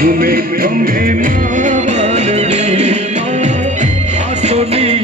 ખુલે ખંભે માં. વાદળી માં આસોની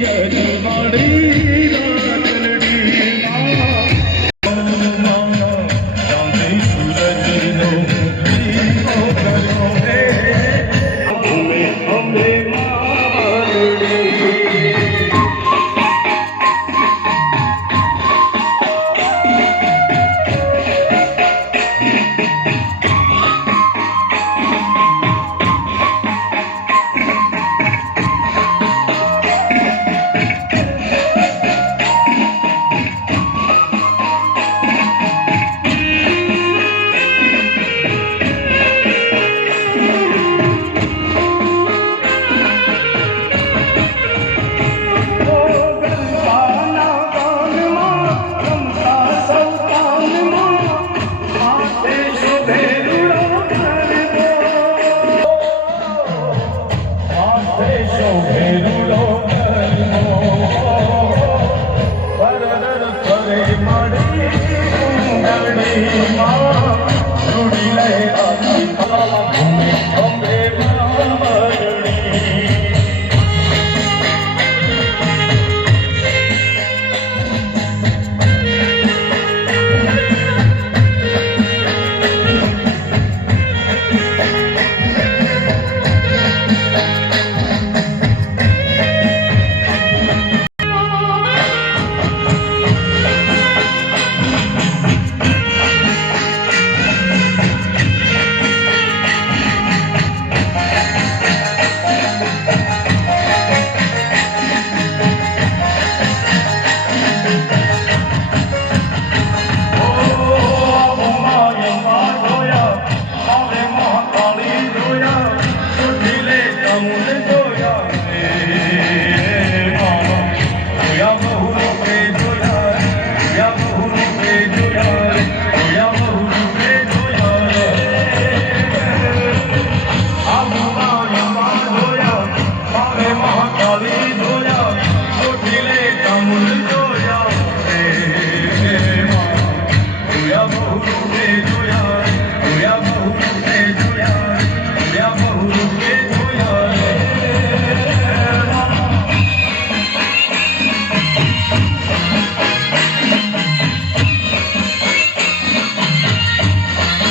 Hey!